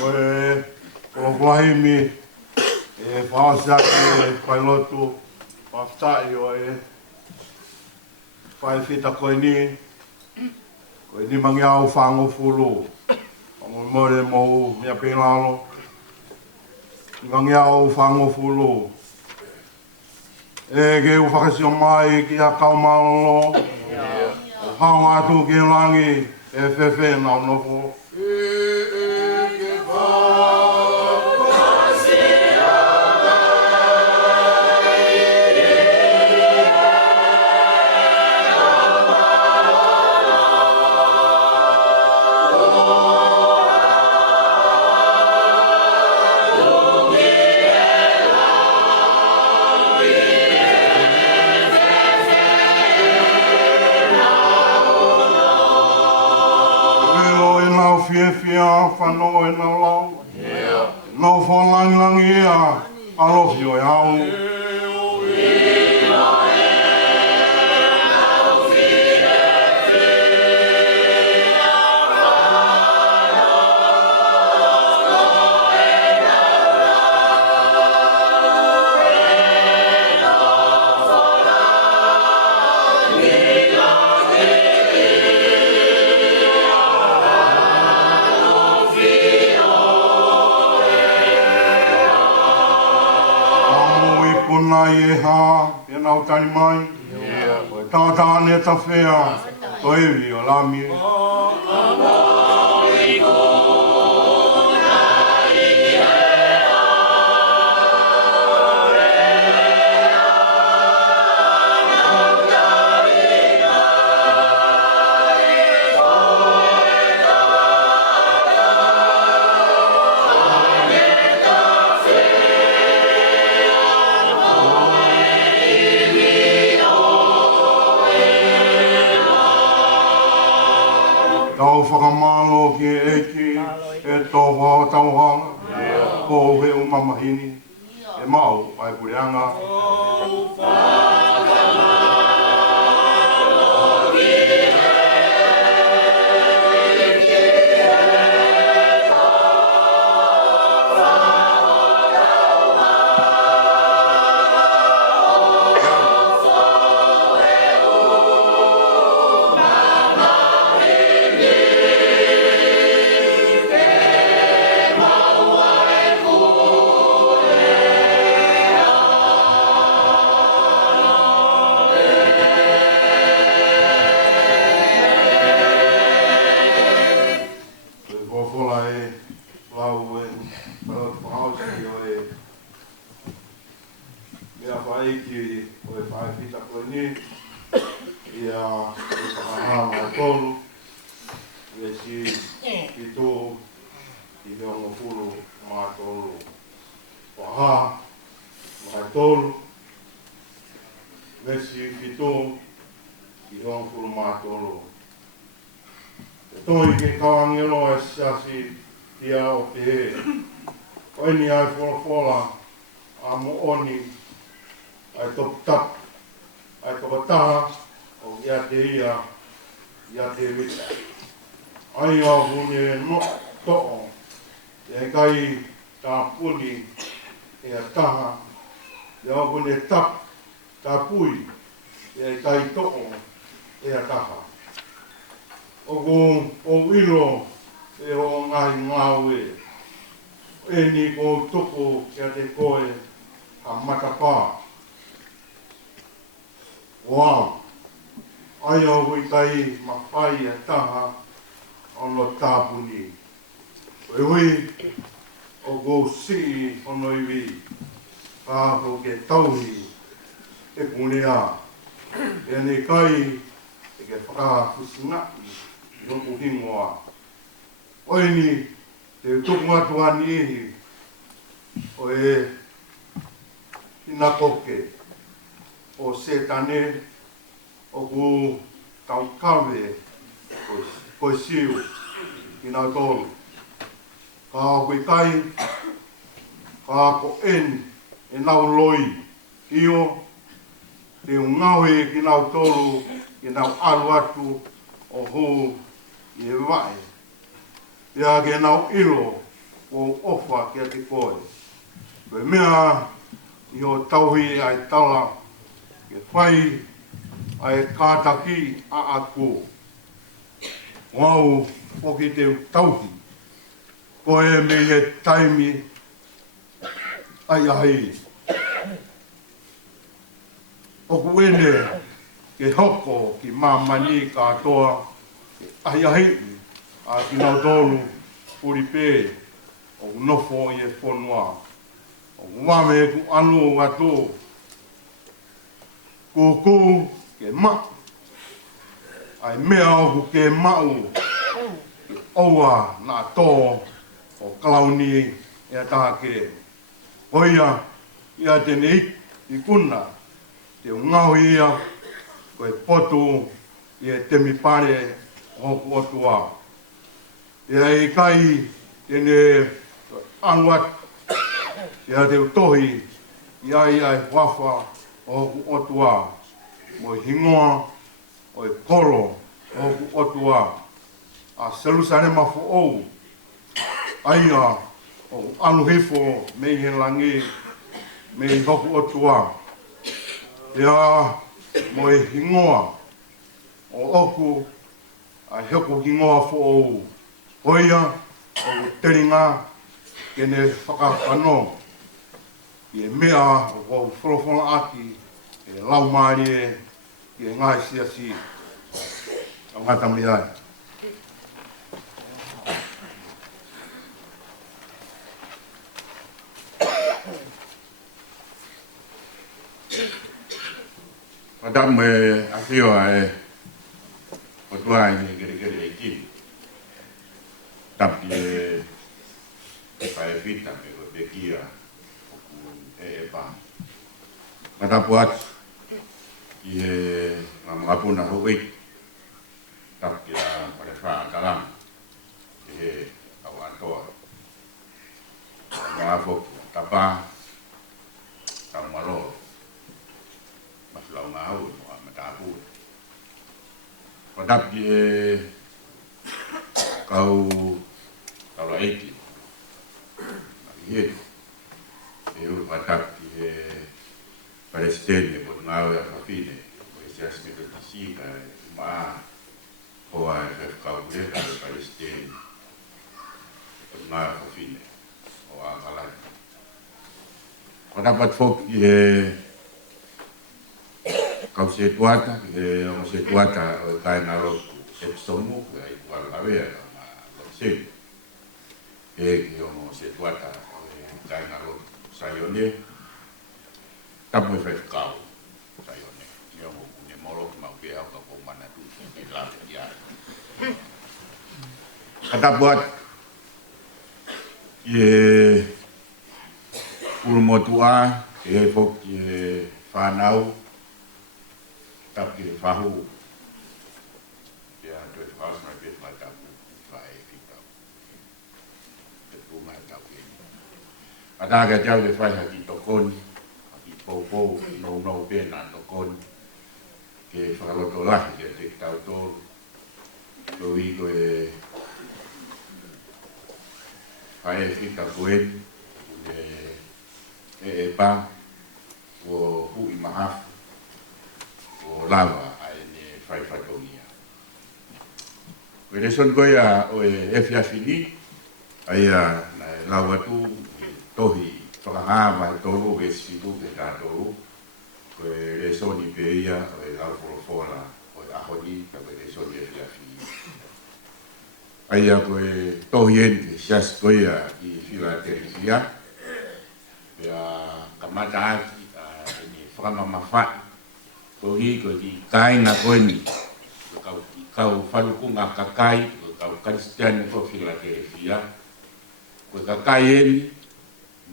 o Wahimi, Whaosaki, Whailotu, Whaftai o Whaifita koini, koini mangiau whango fulu, o more mo mea pēnalo, mangiau whango fulu, ke whakasio mai ki a kaumalo, hao atu ki langi, whewhe nao nofo. Whanau e nau lau. Nau whalangilangi ea, alofi o e au. E ha, e nau tani mai, o e tātāne ta whea, o ewi o lami. Tau whakamalo ki e eki, e tō whao tauhanga, ko he o mamahini, e mau ai pureanga. Ia ke nau ilo o ofa kia te koe. Koe mea i o tauhi ai tala ke whai ai kātaki a ako. Wau poki te tauhi. Koe me e taimi ai ahi. Oku ene ke hoko ki mamani katoa ke ai ahi a ki nau tolu puripe o nofo i e whanua. O wame ku anu o gato kōkō ke ma. Ai mea oku ke mau ke oua na tō o kalauni e tāke. Oia, ia tene i kuna, te ngau ia, koe potu i e temi pare hoku otua. Ia i kai tene anuat, ia te utohi, ia i ai wafa hoku otua. Mo hingoa, o e koro hoku otua. A Selusane mafu ou, aia o anu hifo me i he langi, me i hoku otua. Ia mo e hingoa, o oku a heko hingoa fo ou. Hoia o teringa kene whakawhano. I e mea o wholofona aki, e lau maari e ngai siasi. Au ngata mi ai. Madame Afio e o tua i gere e ki. Tapi e pae fita me o te kia e pa. Madame Puat i e mamapuna hui. Tapi a pare wha kalam e au antoa. Mamafo tapa tau malo. Lau ngau mo matapu. Padap di kau la eki. Ye. Eu padap di Palestina por ngau ya fafine. Pois já se me disse ma o a kau de Palestina. Por ngau fafine. O a kala. Padap fok kau se tuata, o se tuata o kai na ro e somu, ai kuala avea ma lo se. E o se tuata o kai na ro saione. Tamu fe kau saione. Yo mo ne moro ma pe au ka ko mana tu e la ya. Kata buat e ulmotua e fok e fanau tapi fahu ya tu harus nabi mata fai kita tu mata ini ada ga jauh de fai haki tokon haki popo no be na tokon ke falo tolah ke te tau to lo vi ko fai kita buen e pa o hu imahaf o lava ai ne fai fatonia. Koe son koe a o e fiafini ai a lava tu tohi whakahama e tolu e situ ke tātou koe resoni pe ia o e lau folofola o e ahoni ka koe resoni e fiafini. Ai a koe tohi ente sias koe a i Philadelphia pea kamata aki a ni whakamamawhai kohi ko di kai na koni kau faluku nga kakai kau Kristian ko Philadelphia ko kakai en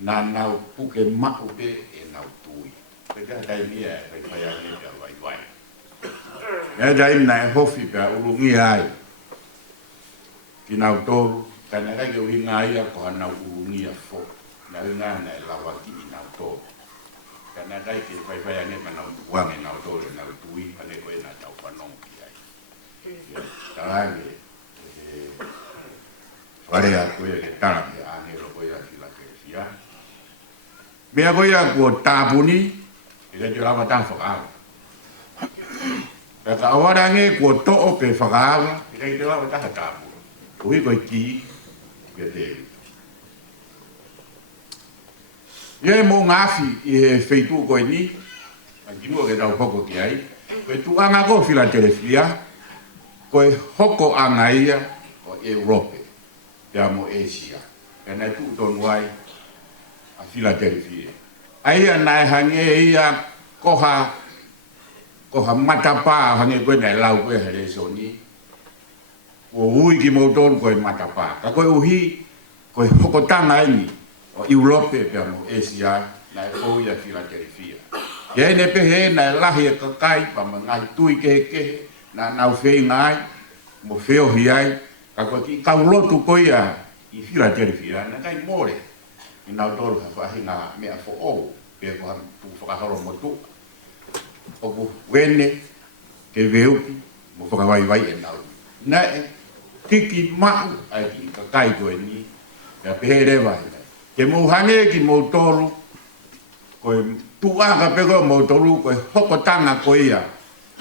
na nau puke mau pe e nau tui pega dai mia e pai ai e vai vai e dai na hofi pe urungi ai ki nau to kana ka yo hinga ia ko nau urungi a fo na nga na lawaki nau to kana dai ki pai ane mana wang na to na tui ane ko na tau panong ki ai tarange pare a ko e tara ane ro fia. Mea ko ia ko tabuni, ila te lava ta whakaara. Ka awara nge ko to'o pe whakaara, ila te lava ta tabu. Ui ko ki, ke te. Ia mo ngafi i he feitu ko ni, a kinua ke tau hoko ki ai, koe tu anga ko Philadelphia, koe hoko anga ia o Europe, pia mo Asia. E nei tu tonu ai a Philadelphia. Aia nai hange ia koha matapa hange koe nei lau koe here so ni. O hui ki mo tonu koe matapa. Ka koe uhi, koe hoko tanga ini o Europe pia mo Asia, nai o ia Philadelphia. Ia ne pehe nai lahi e kakai pa ma ngai tui kehe na nau fei ngai, mo feo hi ai, ka koe ki kaulotu koe ia i Philadelphia, na kai more, i nau tolu ha whahinga mea fo o, pe ko ha tu whakaharo mo tu, o ku wene, ke veuki, mo whakawai vai e nau. Na e, tiki mau, ai ki kakai koe ni, ia pehe rewa hina. Ke mo hange ki mo tolu, koe tuanga peko mo tolu, koe hoko tanga koe ia,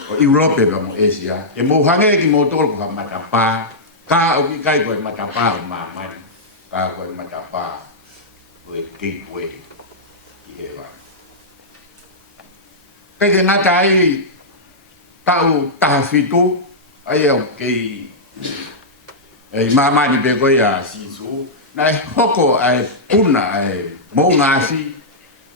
o Europe pa mo Asia, ke mo hange ki mo tolu ko ha matapa, ka o ki kai koe matapa o mamani, ka koe matapa koe gateway ki hewa. Kei ke ngata ai tau tahafitu, ai au kei mamani pe koe a sisu, na e hoko ai puna ai mo ngasi,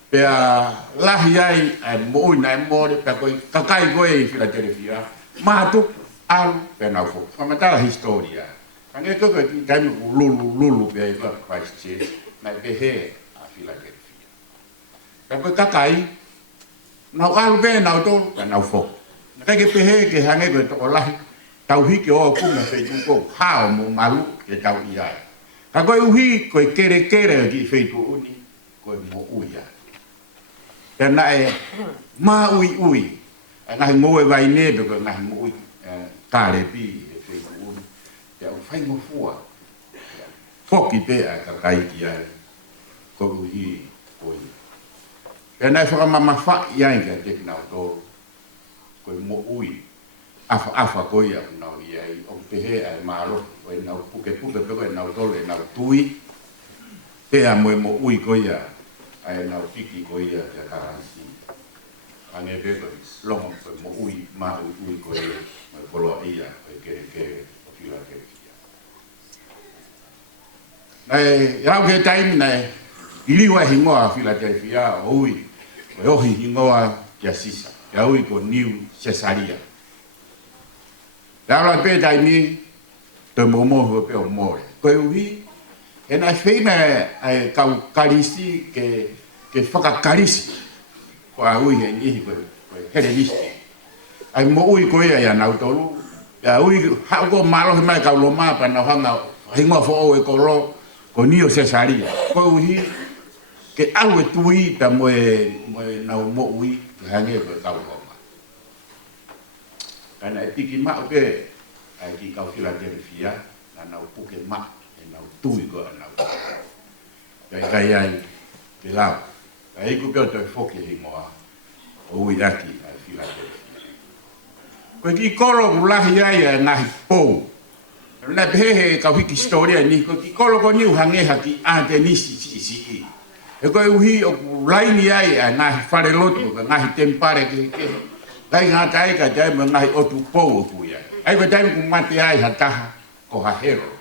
pe a lahi ai ai mo ui nai more, pe koe kakai koe i Philadelphia, matu alu pe nau fo. Whamatala historia. Kange koko ki taimi ku lulu pe ai kwa Christchurch, nai pe he a Philadelphia. Pe koe kakai, nau alu pe nau tolu, pe nau fo. Kai ke pe he ke hange koe toko lahi, tau hiki o kuma feitu ko, hao mo malu ke tau iai. Ka koe uhi koe kere ki feitu uni, koe mo uia. Pe na e ma ui, ngahi ngoe vai ne, pe koe ngahi mo ui kare pi e feitu uni. Pe au whai mo fua, foki pe a kakai ki ai, koe uhi koe. Pe na e whakamama wha iai ka te kinau tōru, koe mo ui, afa koe a nau iai, o te he ai maro, koe nau puke pe koe nau tōru e nau tui, pe a moe mo ui koe a, ai nau piki koe a te karansi. Ange pe koe longo koe mo ui, ma ui koe, moe koloa ia, koe kere, o Philadelphia. Nei, rau ke taimi nei, iliwa hingoa Philadelphia, o ui, koe ohi hingoa kia sisa, kia ui ko New Caesarea. Rau pe taimi, te momohu pe o more. Koe uhi, e nai whina ai kau karisi ke whakakarisi. Ko a ui he nihi koe here listi. Ai mo ui koe ai anau tolu. A ui hao ko malohi mai kau lo maa pa nau hanga hingoa fo o e kolo ko Neo Caesarea. Koe uhi ke au e tui ta moe nau mo ui ke hange koe kau homa. Kana e tiki maa ke ai ki kau Philadelphia na nau puke maa. Tui ko anau. Kai ai te lau. Kai ku peo toi foki hingoa. O ui aki a Philadelphia. Koe ki kolo ku lahi ai a ngahi pou. Nā pehe kau hiki historia ni. Koe ki kolo ko niu hangeha ki ante nisi si. E koe uhi o ku laini ai a ngahi whare lotu. Ngahi tempare ke. Kai ngā tai ka taima ngahi otu pou o kui ai. Ai koe taima ku mate ai ha taha ko ha hero.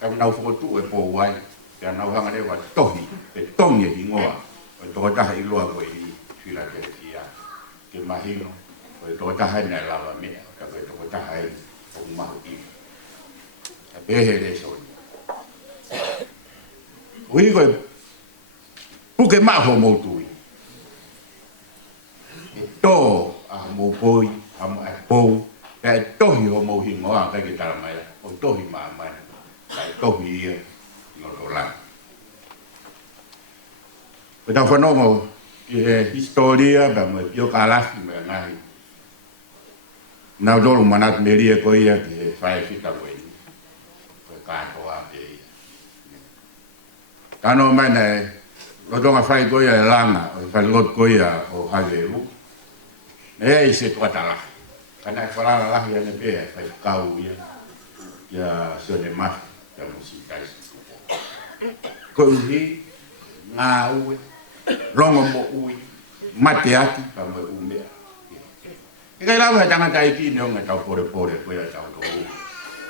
Kau nau whakotu e pō wai, kia nau hanga rewa tohi, e tongi e hingoa, o e tokotaha i loa koe i Philadelphia, ke mahino, o e tokotaha i nai lawa mea, ka koe tokotaha i o mahu i. A pehe re soni. Ui koe, puke maho moutui. E tō a mou poi, a mo e pou, e tohi o mou hingoa, kai ke taramaya, o tohi maa mai. Kai tohi ia i o tō lang. Koe tau whanongo ki he historia, ba mo e pio ka lafi me ngahi. Nau dolu manat me ria ko ia ki he whae whita koe ni. Koe kātoa pe ia. Tano mai nei, Rotonga fai koia e langa, o fai lot koia o Haleru. E i se tua tala. Kana e whalala lahi ane pēa, fai kau ia. Ia sone mafi, ia musi taisi kupo. Ko uhi, ngā ue, rongo mo ui, mate ati, pa mo umea. E kai lau he tangata i ki neonga tau pore koia tau tō.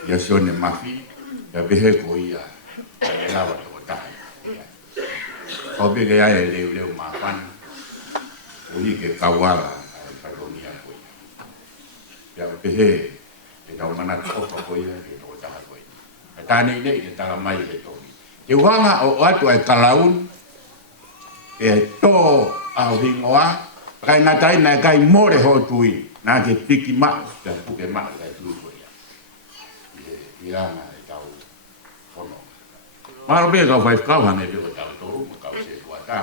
Ia sone mafi, ia behe ko ia, e lawa tō tahi. O bege ai leu mafan. Ui ke kawala ai whakongia koe. Ia pehe, e tau manata opa koe, e tō taha koe. E tāne nei, e tala mai e tōni. Te uhanga o atu ai kalaun, e tō au hingoa, kai ngā taina e kai more ho tui, nā ke piki mao, te puke mao, kai tui koe ia. I ranga e tau whono. Maro bea kau whai whakauhanga e peko tau tōru, ma kau se tuata.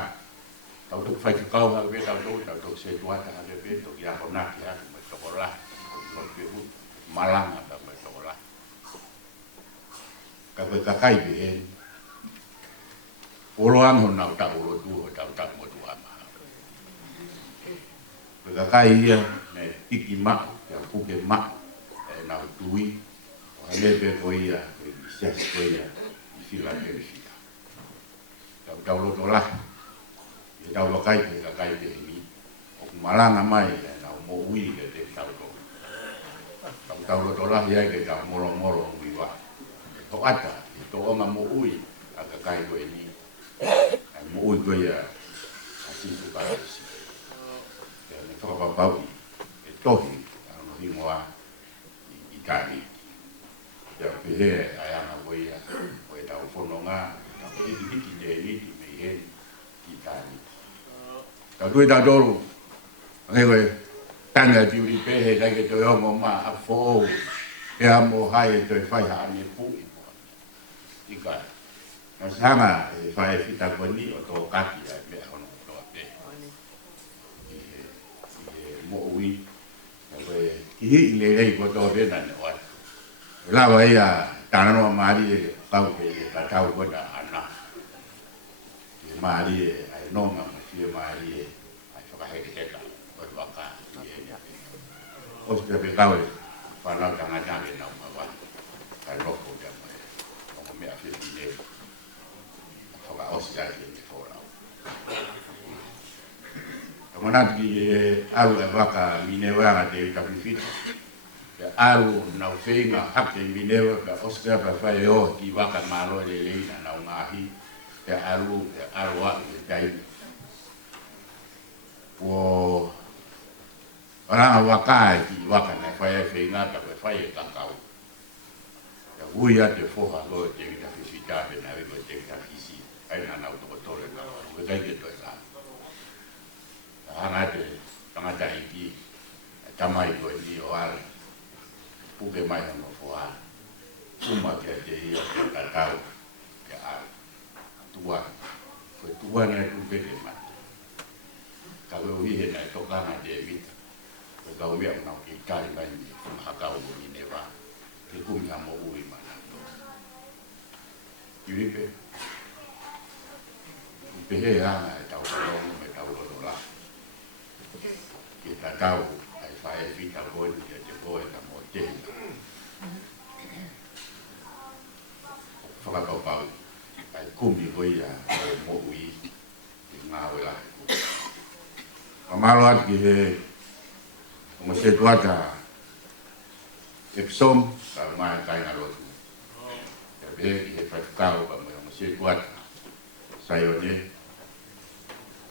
Tau tuku whai whakauhanga e tau tōru, tau tuku se tuata hake pe, toki a honaki hake mai toko la, malanga ta mai toko la. Ka koe kakai pe e, oroang ho nau tau uro tu, ho tau tau mo tu ama. Koe kakai ia, ne tiki mao, ia puke mao, e nau tui, o hane pe ko ia, koe i siasi ko ia, i fila ke fila. Tau tau roto la, i tau wakai pe kakai pe ni, o kumalanga mai, e nau mo ui ke te tau roto. Tau tau roto la, ia ke tau moro moro ui wa. To ata, i to onga mo ui, a kakai koe ni, mo ui koe ia, a sisu karasi. Ia ne whakapapau e tohi, ano hingoa, i tāni. Ia pehe ai anga koe ia, koe tau whanonga, tau hiki te niti me hen, i tāni. Tau tui tau toru, nge koe, tanga tiuri pehe, kai toi ongo ma, a fōu, e amo hai e toi whaiha ane pui. Ika, na sanga e whae whita koni o tō kaki ai mea hono toa te. I mo ui, na koe kihi i le rei ko tō rena ne oa. Lawa ia tānanoa maari e kau ke e tatau kona ana. I maari e ai nonga ma fie maari e ai whakaheke heka o e waka i e nea. Osi te pe kau e whanau tangata me nau mawa. Kai roko te ama e. Ongo mea whiti ne. Whaka osi ai e te whorau. Kamanatu ki e aru e waka minewanga te utapifita. Ke aru nau whenga hake minewa ka osikea pa whae o ki waka maro le leina nau ngahi. Ke aru a e taimi. Wo Oranga waka e ki waka na whae whenga ka whae e kakau. Ke hui a te whoha lo te utapifita pe na wiko te utafisi. Ai na nau toko tore ka waka. Kai ke toi ka. Hanga te tangata iki. Tamai koe ni o ala. Puke mai hama fua. Uma ke te ia ke tatau ke ala. Tua. Koe tua nea tupe ke mata. Ka koe uhihe nai tokanga te mita. Koe ka uia unau ki kari mai ni hakau ni newa. Ke kumi hamo ui mana. Iwipe. Pehe hanga e tau kalongo me tau rodola. Ke tatau ai whae vita koe ni te koe ka mo tenga. Whakapapau ai kumi koia mo ui i ngā wela. Mamalo atu ki he mo se tuata Epsom ka mai kai ngā rotu. Ke pehe ki he whaifukau ka mo se tuata Sayone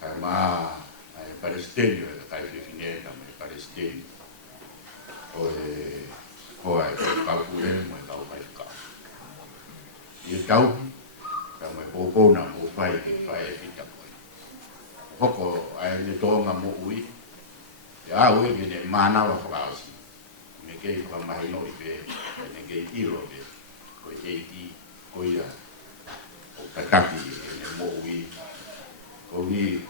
kai maa ai Palestinio e kai whiwhine ka mai Palestinio o e hoa e kau kure mo e kau whaifukau. I e tau ka mai pōpōna mo whai ke whai e whita koe. Hoko ai ne tōnga mo ui e a ui ke ne mānawa whakaosi. Me kei whakamahi no i pe ne kei iro pe koe eiti koia o tataki e ne mo ui ko ni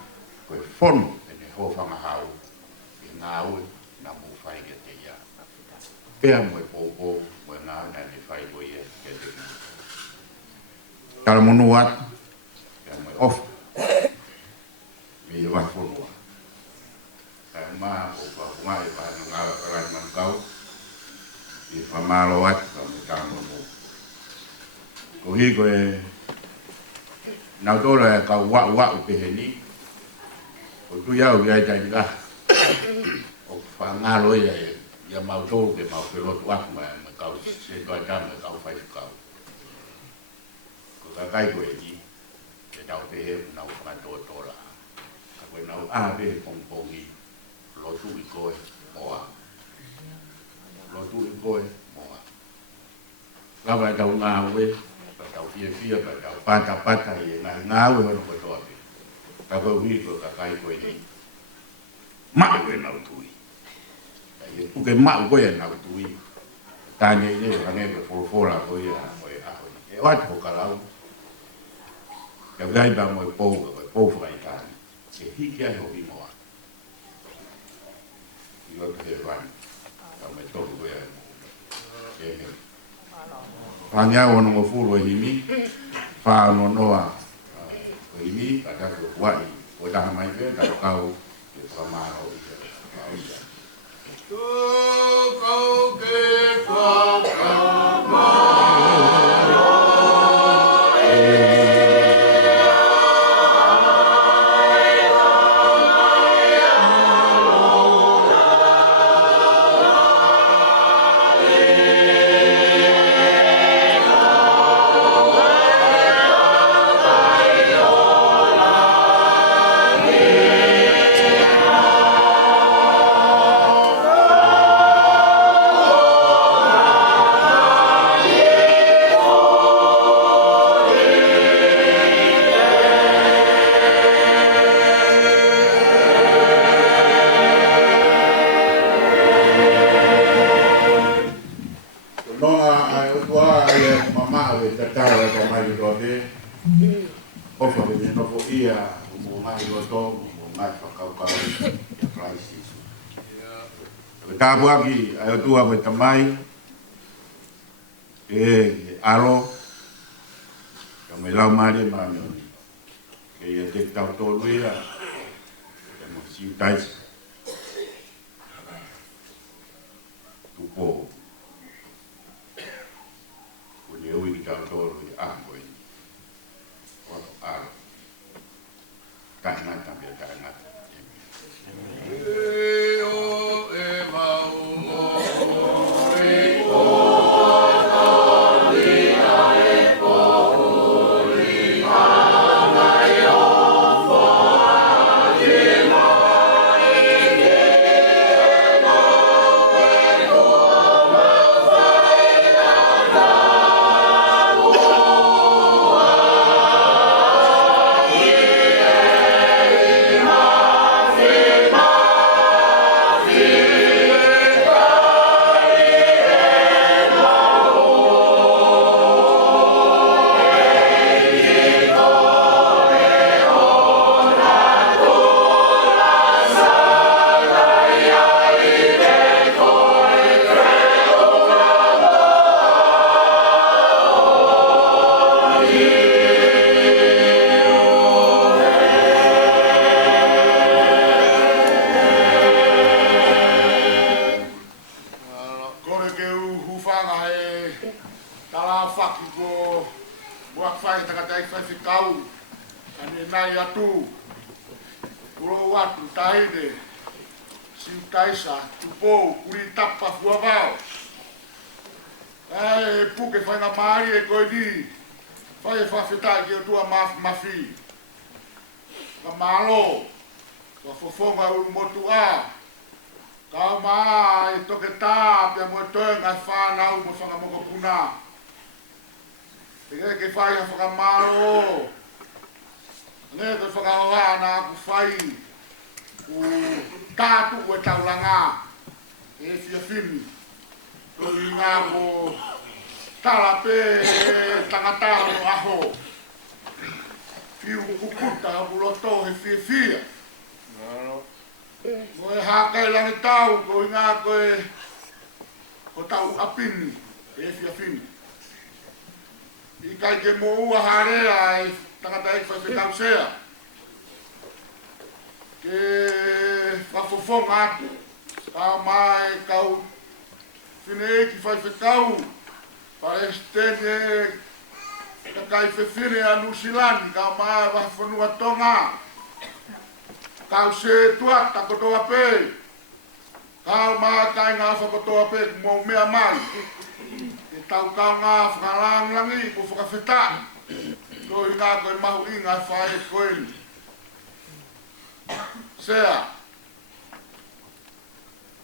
koe whonu e ne hōwhanga hau e ngā ui na mo whai ke te ia. Pea mo e pōpō mo e ngā na ne whai koe ia ke te ia. Tala monu atu, pea mo e ofa. e wa fonua. Ma o pa mai pa nga ra man kau. I pa malo at ka mo tamo mo. Ko hi ko e na dola ka wa pe ni. O tu ya o ya ja ga. O pa ngalo ya mau to ke mau ke lo wa ma kau se to ta ma kau fai kau. Ko ka kai ko e ke tau pe he na o pa to la. Ka ko na a pe pong i lo tu i ko o lo tu i ko o la va tau nga we pa tau fia pa tau pata i nga we no ko to ka ko wi ko ka kai ko ni ma we na tu i ai ku ke ma ko ya na tu i ta ni ni ka ne ko la ko ya e wa ko ka la ya gai ba mo po fa i ka e hi ke ho bi mo i lo ke va ka me to ko ya e Panya ono mo fulu himi fa no noa himi ada ko wai ko da mai ke da kau ke sama o tu kau ke fa Tabuaki ayo tua me tamai alo kami lau mari mano ke ia te tau tolu ia e mo siu tais tupo kuni ui ki tau tolu ia ambo i wako alo kainata pia kainata Mafi, kamalo, wa fofonga ulu motu a, kau mai toke ta pia mo toe ngai whana u mo whanga moko puna. Peke ke whai a whakamalo, nge ke whakahoa na aku whai, u tātu ue taulanga, e fia fini, tui ngā ko talape tangata no aho. Fiu kukuta buloto he fia. Mo e haka langi tau ko inga ko tau apini e fia fini. I kai ke mo ua harea e tangata e whai whitau sea. ke whafofonga atu. Ka mai kau whine ki whaiwhekau. Pare stene ka kai whewhine a Nusilani ka mai whaiwhanua tonga. Kau se tuata kotoa pe. Kau mai kai ngā whakotoa pe mō mea mai. E tau kau ngā whakalangi ko whakawheta. Ko i ngā koe mahu i ngā whae koe. Sea.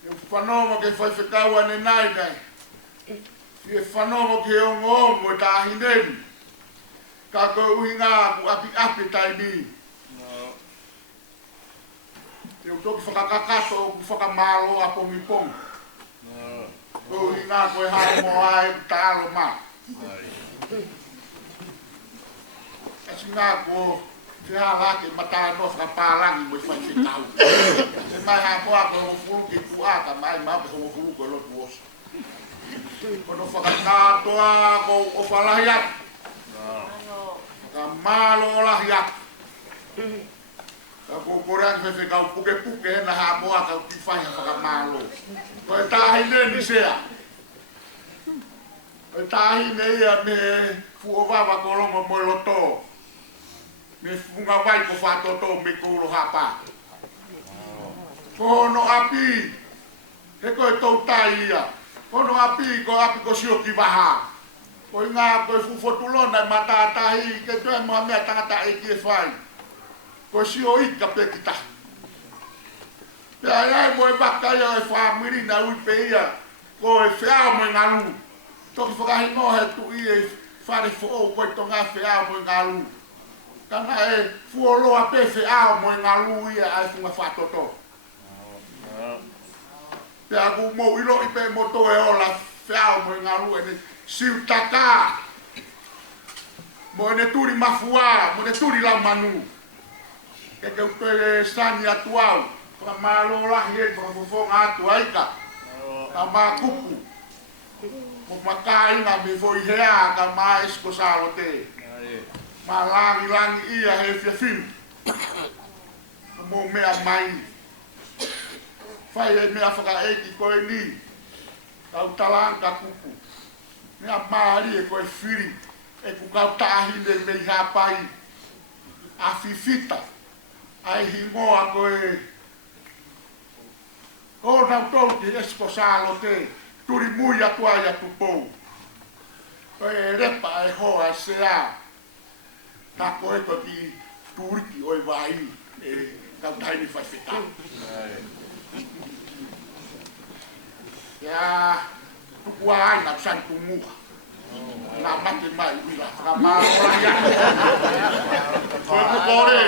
E whanoma ke whaiwhekau ane nai nei. E whanoma ke ongo ongo e tāhi neni. Ka koe uhi ngā ku api api tai ni. Te utoki whakakakato o ku whakamalo a pongi pongi. Ko uhi ngā koe hao mo ai ku tālo mā. Asi ngā ko te hālake matāno whakapālangi mo i whaiwhekau. Se mai hā moa ko ho furu ki kuata mai mape ho furu ko lotu osa. Kono whakakatoa ko o whalahi atu. Whakamalo o lahi atu. Ka kōkoreang whewhekau puke puke hena hā moa ka ki whaiha whakamalo. Ko e tāhi neni sea. Ko e tāhi ne ia me fuowawa kolongo mo loto. Me funga vai ko whātoto me kōro hapa. Kono api. He koe tau tai ia. Kono api ko sio ki waha. Ko i ngā koe fufotulona i matātahi ke tue mua mea tangata e ki e whai. Ko sio ika pe ki tahi. Pea iai mo e waka ia e whamiri na ui pe ia. Ko e whiao mo i ngalu. Toki whakahi nohe tu i e whare fo koe tonga whiao mo i ngalu. Kana e fuoloa pe whiao mo i ngalu ia ai funga whatoto. Pea ku mo ilo i pe moto e ola whiao mo i ngalu e ne siu taka. Mo e ne turi mafua, mo ne turi lau manu. Ke ke uto e sani atu au. Ka malo lahi e whakafofonga atu aika. Ka maa kupu. Mo makai nga me foi hea ka maa esko salo te. Ma langi ia he fia finu. Mo mea mai. Whai e mea whaka eki koe ni. Kau talanka kupu. Mea maari e koe whiri. E ku kau tāhine me i hapai. A fifita. Ai hingoa koe. Ko nau tau ki esko salo te. Turi mui atu ai atu pou. Koe e repa e hoa e sea. Ta koe ko ki turiki oi vai. E kau taini whai whita. Ia tukua ai na santu mua. Na mate mai uila. Whakamaro ia. Koe kukore.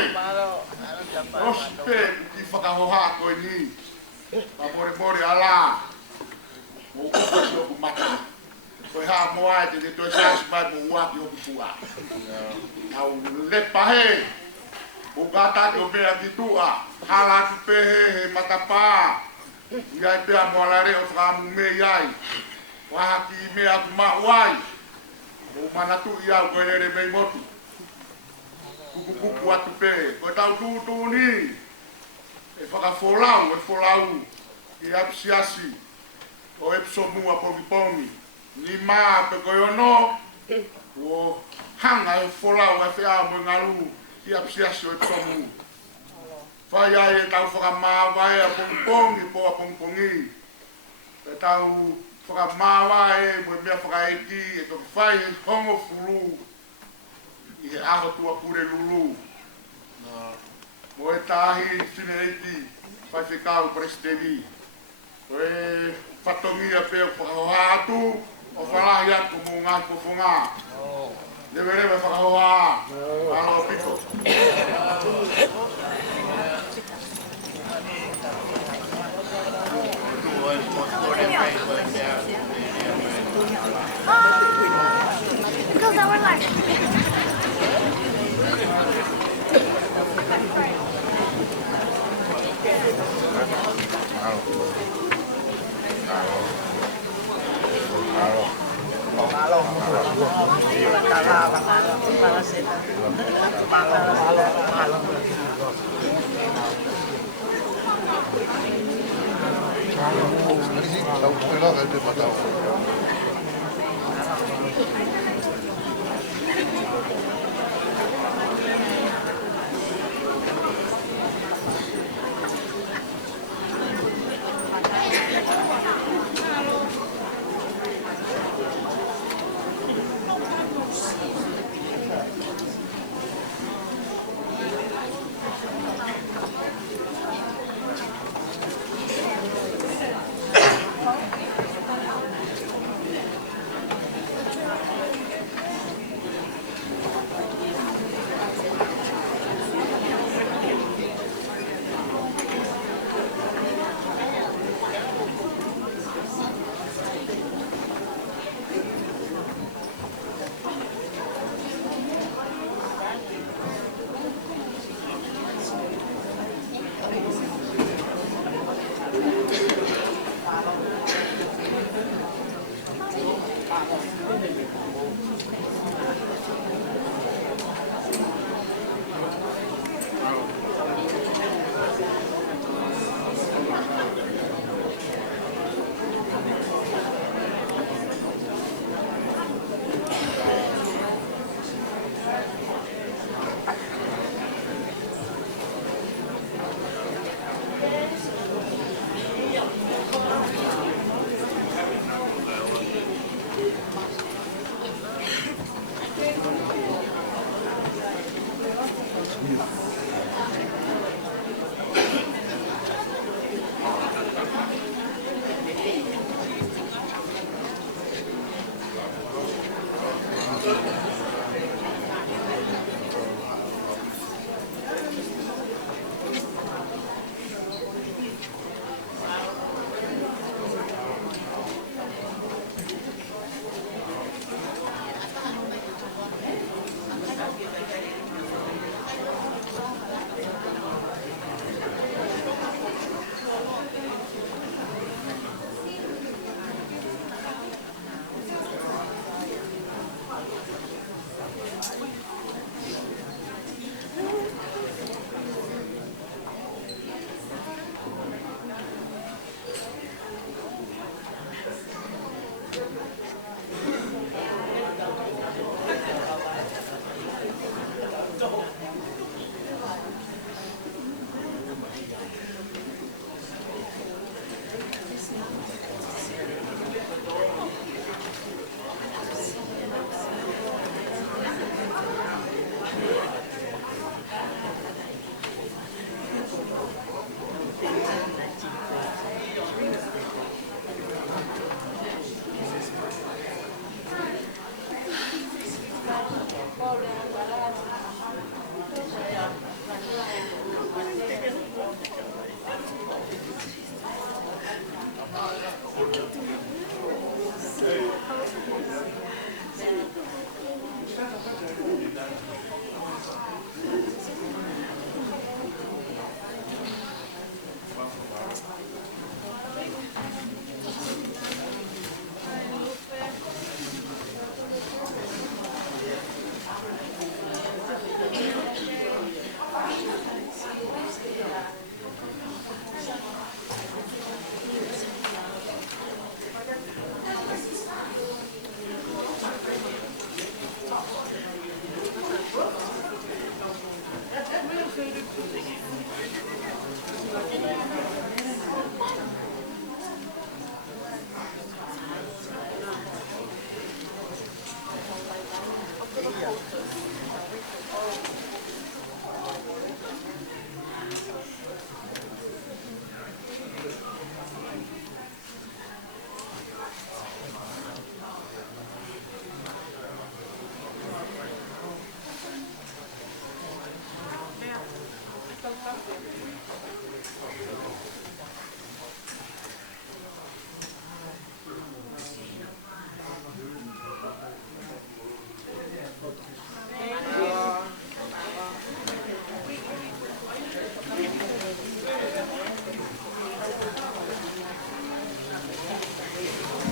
Osi pe ki whakahoha koe ni. Ka more ala. Mo uko si oku mata. Koe haa moa e te toi sasi mai mo uaki oku tua. Au lepa he. O gata o mea ki tua. Hala ki pehe he matapā. Iai pea mo alare o whakamu me iai. Waha ki mea ku mauai. O manatu iau koe ere mei motu. Kuku atu pehe. Koe tau tūtū ni. E whakafolau, e folau. I apsiasi. O epso mua pongi. Ni maa pe koe ono. O hanga e folau e whea mo ngalu. I apsiasi o epso mua. Whai ai e tau whakamāwai a pongi po a pongi. E tau whakamāwai mo mea whakaeki. E toki whai e hongo furu. I he aho tua pure lulu. Mo e tahi sine eiti. Whai whikau presteri. O e whatongia peo whakahoha atu. O whalahi atu mo ngā kofonga. Neverewe whakahoha. Alo piko. Because I would like. Tau pela ka te matau. Yeah.